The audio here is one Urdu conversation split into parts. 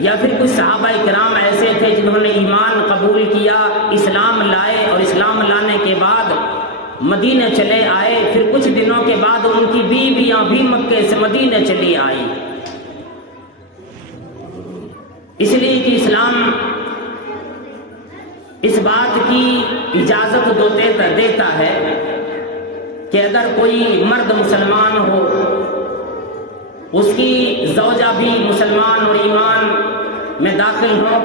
یا پھر کچھ صحابہ کرام ایسے تھے جنہوں نے ایمان قبول کیا، اسلام لائے، اور اسلام لانے کے بعد مدینہ چلے آئے، پھر کچھ دنوں کے بعد ان کی بیویاں بھی مکے سے مدینہ چلی آئی، اس لیے کہ اسلام اس بات کی اجازت دیتا ہے کہ اگر کوئی مرد مسلمان ہو، اس کی زوجہ بھی مسلمان اور ایمان میں داخل ہو،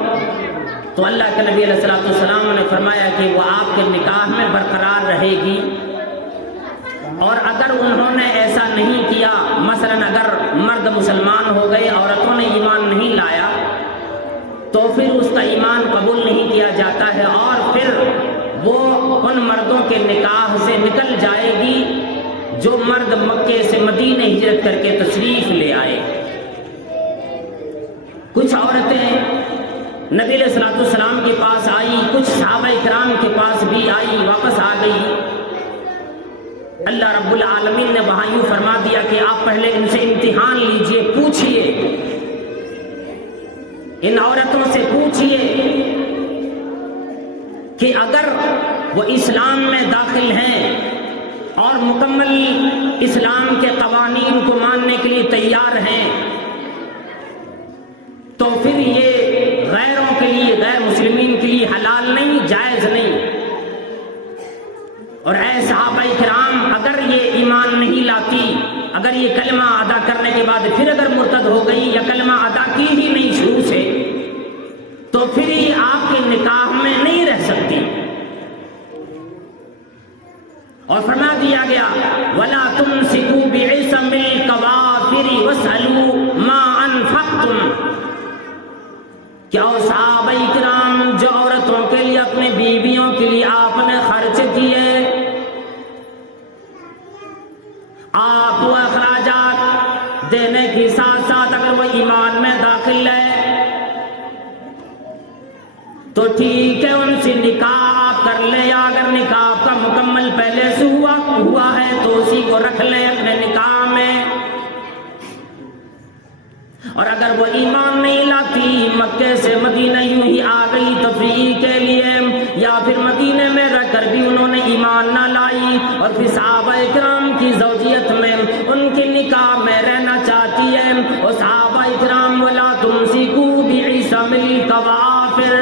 تو اللہ کے نبی علیہ السلام نے فرمایا کہ وہ آپ کے نکاح میں برقرار رہے گی۔ اور اگر انہوں نے ایسا نہیں کیا، مثلا اگر مرد مسلمان ہو گئے، عورتوں نے ایمان نہیں لایا، تو پھر اس کا ایمان قبول نہیں کیا جاتا ہے، اور پھر وہ ان مردوں کے نکاح سے نکل جائے گی جو مرد مکے سے مدینہ ہجرت کر کے تشریف لے آئے۔ کچھ عورتیں نبی علیہ السلام کے پاس آئی، کچھ صحابہ کرام کے پاس بھی آئی، واپس آ گئی۔ اللہ رب العالمین نے وہاں یوں فرما دیا کہ آپ پہلے ان سے امتحان لیجئے، پوچھئے، ان عورتوں سے پوچھئے کہ اگر وہ اسلام میں داخل ہیں اور مکمل اسلام کے قوانین کو ماننے کے لیے تیار ہیں، تو پھر یہ غیروں کے لیے، غیر مسلمین کے لیے حلال نہیں، جائز نہیں۔ اور اے صحابہ کرام، اگر یہ ایمان نہیں لاتی، اگر یہ کلمہ ادا کرنے کے بعد پھر اگر مرتد ہو گئی یا کلمہ ادا کی ہی نہیں شروع سے، تو پھر یہ آپ کے نکاح میں نہیں رہ سکتی۔ اور فرما دیا گیا وَلَا تُمْسِكُوا بِعِصَمِ الْكَوَافِرِ وَاسْأَلُوا مَا أَنفَقْتُمْ۔ کیا صحابہ کرام جو عورتوں کے لیے، اپنے بیویوں کے لیے آپ نے خرچ کیے، آپ وہ اخراجات دینے کے ساتھ ساتھ اگر وہ ایمان میں داخل ہے تو ٹھیک ہے، ان سے نکاح آپ کر لیں، یا اگر نکاح کا مکمل پہلے سے ہوا ہے تو اسی کو رکھ لیں اپنے نکاح میں۔ اور اگر وہ ایمان نہیں لاتی، مکے سے مدینہ یوں ہی آ گئی تفریح کے لیے، یا پھر مدینہ میں رہ کر بھی انہوں نے ایمان نہ لائی، اور پھر صحابہ کرام کی زوجیت میں، ان کے نکاح میں رہنا چاہتی ہے، اور صحابہ کرام وَلَا تُمْسِكُوا بِعِصَمِ الْكَوَافِرِ،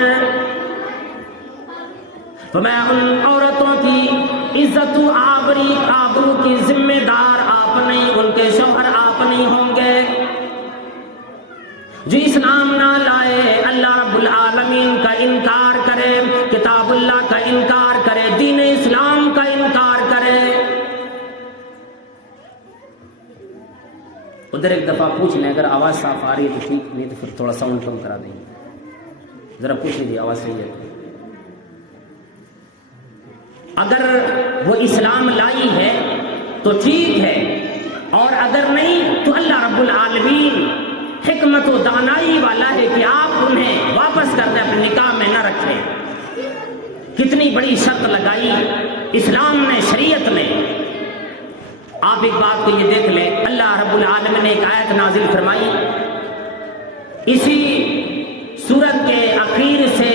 تو میں ان عورتوں کی عزت و آبرو کی ذمہ دار آپ نہیں، ان کے شوہر آپ نہیں ہوں گے۔ جو اسلام نہ لائے، اللہ رب العالمین کا انکار کرے، کتاب اللہ کا انکار کرے، دین اسلام کا انکار کرے۔ ادھر ایک دفعہ پوچھ لیں، اگر آواز صاف آ رہی ہے تو ٹھیک، نہیں تو پھر تھوڑا ساؤنڈ کم کرا دیں گے، ذرا پوچھ لیجیے آواز صحیح ہے۔ اگر وہ اسلام لائی ہے تو ٹھیک ہے، اور اگر نہیں تو اللہ رب العالمین حکمت و دانائی والا ہے کہ آپ انہیں واپس کر دیں، اپنے نکاح میں نہ رکھیں۔ کتنی بڑی شرط لگائی اسلام نے، شریعت نے۔ آپ ایک بات کو یہ دیکھ لیں، اللہ رب العالمین نے ایک آیت نازل فرمائی، اسی سورت کے اخیر سے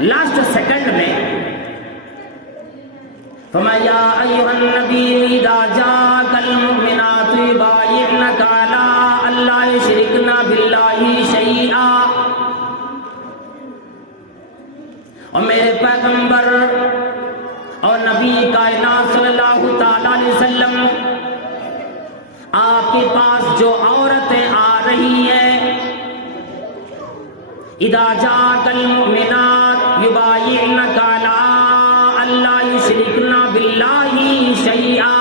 لاسٹ سیکنڈ میں، فرمایا یا ایھا النبی اذا جاءک المؤمنات یبایعنک علی الا یشرکن باللہ شیئا، اور میرے پیغمبر اور نبی کائنات صلی اللہ تعالی علیہ وسلم، آپ کے پاس جو عورتیں آ رہی ہیں، اذا جاءک المؤمنات یبایعنک علی الا یشرکن باللہ شیئا،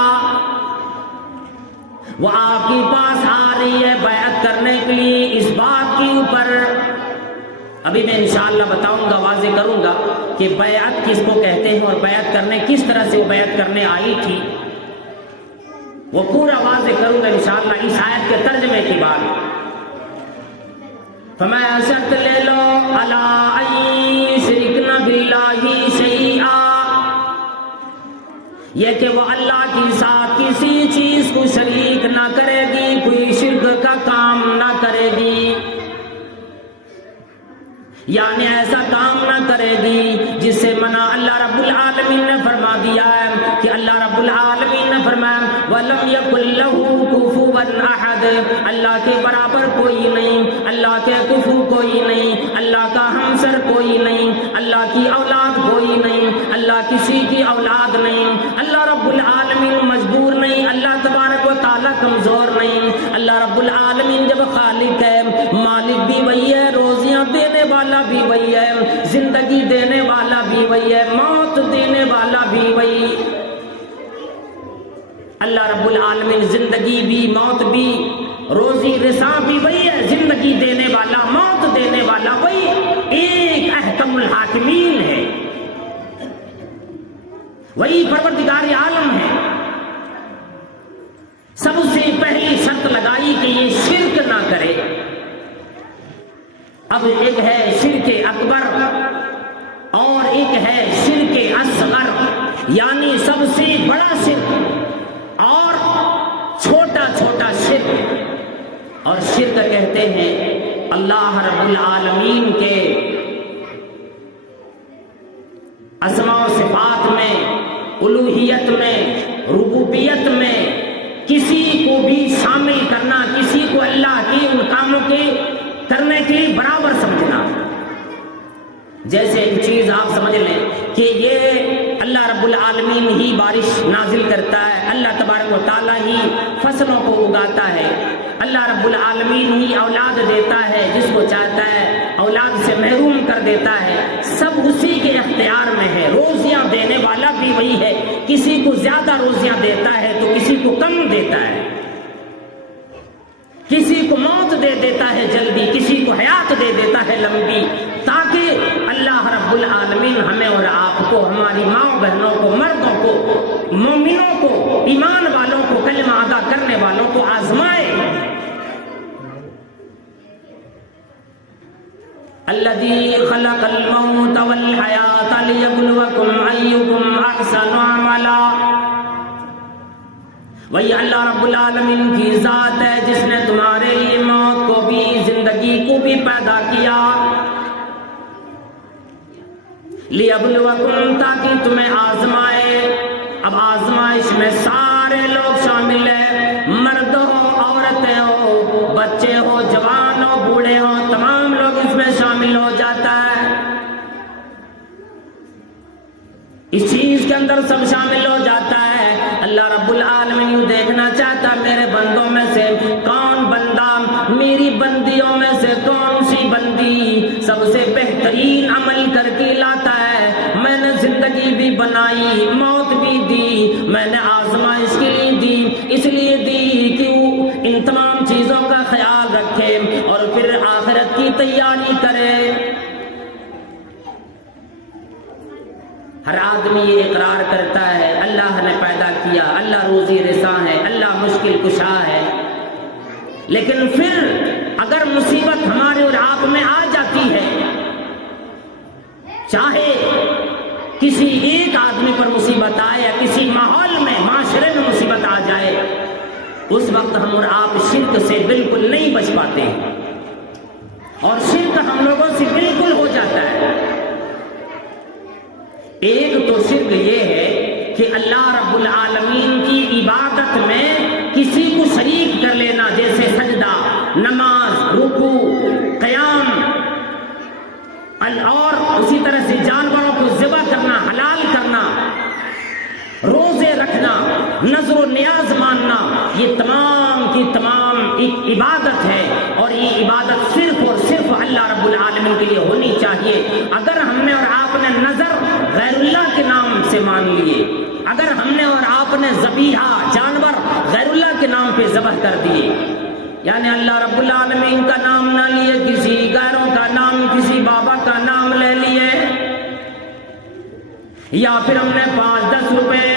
وہ آپ کے پاس آ رہی ہے بیعت کرنے کے لیے اس بات کے اوپر، ابھی میں انشاءاللہ بتاؤں گا، واضح کروں گا کہ بیعت کس کو کہتے ہیں اور بیعت کرنے کس طرح سے وہ بیعت کرنے آئی تھی، وہ پورا واضح کروں گا انشاءاللہ اس آیت کے ترجمے کی بات۔ فرمایا شرط لے لو الا ان یشرکن باللہ شیئا، یہ کہ وہ اللہ کے ساتھ کسی چیز کو شریک نہ کرے گی، کوئی شرک کا کام نہ کرے گی۔ یعنی ایسا کام نہ کرے گی جس سے منع اللہ رب العالمین نے فرما دیا ہے کہ اللہ رب العالمین نے فرمایا وَلَمْ يَكُنْ لَهُ كُفُوًا أَحَدٌ، اللہ کے برابر کوئی نہیں، اللہ کے کفو کوئی نہیں، اللہ کا ہمسر کوئی نہیں، اللہ کی اولاد کوئی نہیں، اللہ کسی کی اولاد نہیں، اللہ رب العالمین مجبور نہیں، اللہ تبارک و تعالیٰ کمزور نہیں، اللہ رب العالمین جب خالق ہے، مالک بھی وہی ہے، روزیاں دینے والا بھی وہی ہے، زندگی دینے والا بھی وہی ہے، موت دینے والا بھی وہی۔ اللہ رب العالمین زندگی بھی موت بھی روزی رساں بھی وہی ہے، زندگی دینے والا موت دینے والا وہی، ایک احکم الحاکمین ہے، وہی پروردگار عالم ہے۔ سب سے پہلی شرط لگائی کہ یہ شرک نہ کرے۔ اب ایک ہے شرک اکبر اور ایک ہے شرک اصغر، یعنی سب سے بڑا شرک اور چھوٹا چھوٹا شرک۔ اور شرک کہتے ہیں اللہ رب العالمین کے اسماء و صفات میں، الوہیت میں، ربوبیت میں کسی کو بھی شامل کرنا، کسی کو اللہ کی ان کاموں کے کرنے کے لیے برابر سمجھنا۔ جیسے ایک چیز آپ سمجھ لیں کہ یہ اللہ رب العالمین ہی بارش نازل کرتا ہے، اللہ تبارک و تعالیٰ ہی فصلوں کو اگاتا ہے، اللہ رب العالمین ہی اولاد دیتا ہے جس کو چاہتا ہے، اولاد سے محروم کر دیتا ہے، سب اسی کے اختیار میں ہے۔ روزیاں دینے والا بھی وہی ہے، کسی کو زیادہ روزیاں دیتا ہے تو کسی کو کم دیتا ہے، کسی کو موت دے دیتا ہے جلدی، کسی کو حیات دے دیتا ہے لمبی، تاکہ اللہ رب العالمین ہمیں اور آپ کو، ہماری ماں بہنوں کو، مردوں کو، مومنوں کو، ایمان والوں کو، کلمہ ادا کرنے والوں کو آزمائے۔ الذی خلق الموت والحیات لیبلوکم ایکم احسن عملا، وہی اللہ رب العالمین کی ذات ہے جس نے تمہارے لیے موت کو بھی، زندگی کو بھی پیدا کیا، لیبلوکم تاکہ تمہیں آزمائے۔ اب آزمائش میں سارے لوگ شامل ہیں، مرد ہو، عورتیں ہو، بچے ہو، جوان ہو، بوڑھے ہو، تمام لوگ اس میں شامل ہو جاتا ہے۔ اس چیز کے اندر سب شامل ہو جاتا ہے۔ اللہ رب العالمین دیکھنا چاہتا میرے بندوں میں سے کون بندہ، میری بندیوں میں سے کون سی بندی سب سے بہترین عمل کر کے لاتا ہے۔ میں نے زندگی بھی بنائی، موت بھی دی، میں نے آزمائش کے لیے دی، اس لیے دی کہ وہ ان تمام چیزوں کا خیال رکھے اور پھر آخرت کی تیاری کرے۔ ہر آدمی یہ اقرار کرتا ہے اللہ نے پیدا کیا، اللہ روزی رساں ہے، اللہ مشکل کشا ہے، لیکن پھر اگر مصیبت ہمارے اور آپ میں آ جاتی ہے، چاہے کسی ایک آدمی پر مصیبت آئے یا کسی ماحول میں، معاشرے میں مصیبت آ جائے، اس وقت ہم اور آپ شرک سے بالکل نہیں بچ پاتے اور شرک ہم لوگوں سے بالکل ہو جاتا ہے۔ ایک تو شرک یہ ہے کہ اللہ رب العالمین کی عبادت میں کسی کو شریک کر لینا، جیسے سجدہ، نماز، رکوع، قیام، اور اسی طرح سے جانوروں کو ذبح کرنا، حلال کرنا، روزے رکھنا، نظر و نیاز ماننا، یہ تمام کی تمام ایک عبادت ہے، اور یہ عبادت صرف اور صرف اللہ رب العالمین کے لیے ہونی چاہیے۔ اگر ہم نے اور آپ نے نظر غیر اللہ کے نام سے مان لیے، اگر ہم نے اور آپ نے ذبیحہ، جانور غیر اللہ کے نام پہ ذبح کر دیے، یعنی اللہ رب العالمین کا نام نہ لیے، کسی غیروں کا نام، کسی بابا کا نام لے لیے، یا پھر ہم نے 5-10 روپے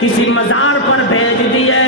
کسی مزار پر بھیج دیے،